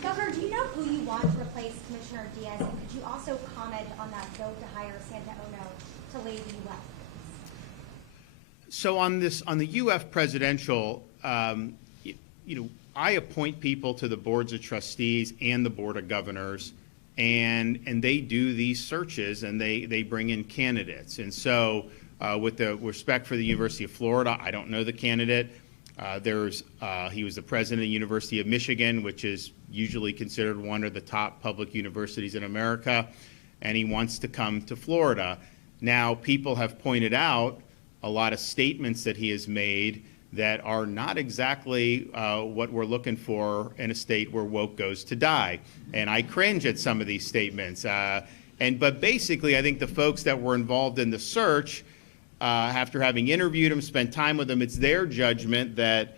Governor, do you know who you want to replace Commissioner Diaz? And could you also comment on that vote to hire Santa Ono to lead the UF? So on the UF presidential, I appoint people to the boards of trustees and the board of governors, and they do these searches and they bring in candidates. And so with the respect for the University of Florida, I don't know the candidate. He was the president of the University of Michigan, which is usually considered one of the top public universities in America, and he wants to come to Florida. Now, people have pointed out a lot of statements that he has made that are not exactly what we're looking for in a state where woke goes to die. And I cringe at some of these statements. But basically, I think the folks that were involved in the search, after having interviewed him, spent time with him, it's their judgment that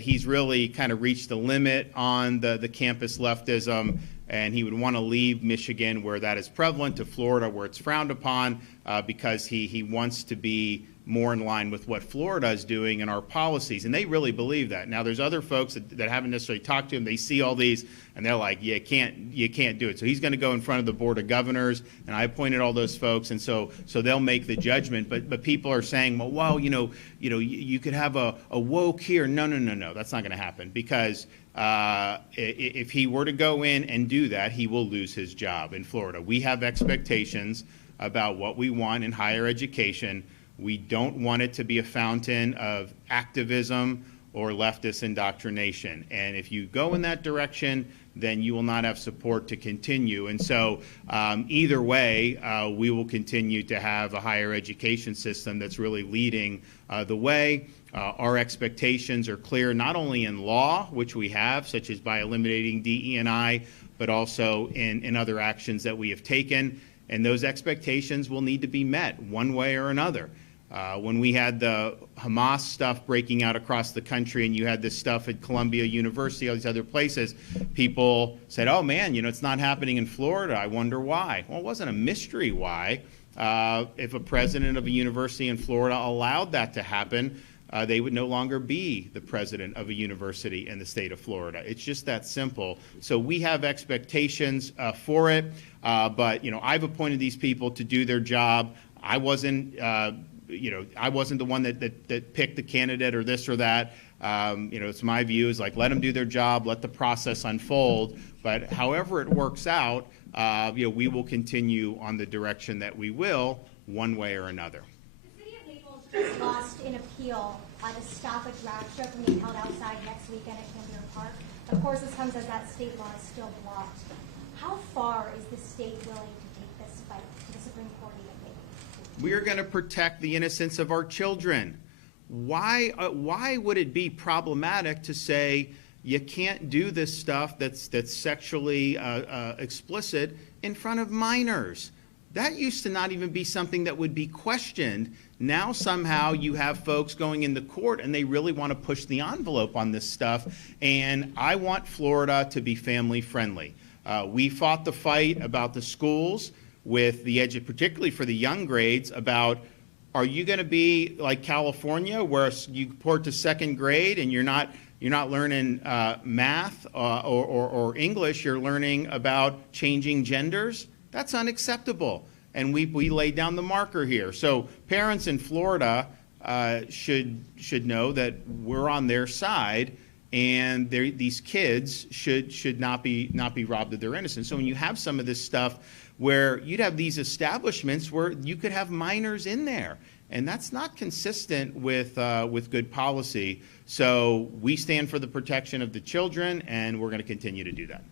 he's really kind of reached the limit on the campus leftism, and he would want to leave Michigan, where that is prevalent, to Florida, where it's frowned upon, because he wants to be more in line with what Florida is doing in our policies. And they really believe that. Now, there's other folks that haven't necessarily talked to him. They see all these, and they're like, you can't do it. So he's going to go in front of the Board of Governors, and I appointed all those folks, and so they'll make the judgment. But people are saying, well, you could have a woke here. No, that's not going to happen, because if he were to go in and do that, he will lose his job in Florida. We have expectations about what we want in higher education. We don't want it to be a fountain of activism or leftist indoctrination. And if you go in that direction, then you will not have support to continue. And so either way, we will continue to have a higher education system that's really leading the way. Our expectations are clear, not only in law, which we have, such as by eliminating DE&I, but also in other actions that we have taken. And those expectations will need to be met one way or another. When we had the Hamas stuff breaking out across the country, and you had this stuff at Columbia University, all these other places, people said, oh man, it's not happening in Florida. I wonder why. Well, it wasn't a mystery why. If a president of a university in Florida allowed that to happen, they would no longer be the president of a university in the state of Florida. It's just that simple. So we have expectations for it, but I've appointed these people to do their job. I wasn't the one that picked the candidate or this or that. It's my view is like, let them do their job, let the process unfold. But however it works out, we will continue on the direction that we will, one way or another. The city of Naples just lost an appeal to stop a drag show from being held outside next weekend at Campion Park. Of course, this comes as that state law is still blocked. How far is the state willing to take this fight to the Supreme Court even maybe? We are going to protect the innocence of our children. Why would it be problematic to say you can't do this stuff that's sexually explicit in front of minors? That used to not even be something that would be questioned. Now somehow you have folks going into court and they really want to push the envelope on this stuff. And I want Florida to be family friendly. We fought the fight about the schools with the edge, particularly for the young grades, about, are you going to be like California, where you report to second grade and you're not learning math or English, you're learning about changing genders? That's unacceptable. And we laid down the marker here. So parents in Florida should know that we're on their side, and these kids should not be robbed of their innocence. So when you have some of this stuff where you'd have these establishments where you could have minors in there, and that's not consistent with good policy. So we stand for the protection of the children, and we're going to continue to do that.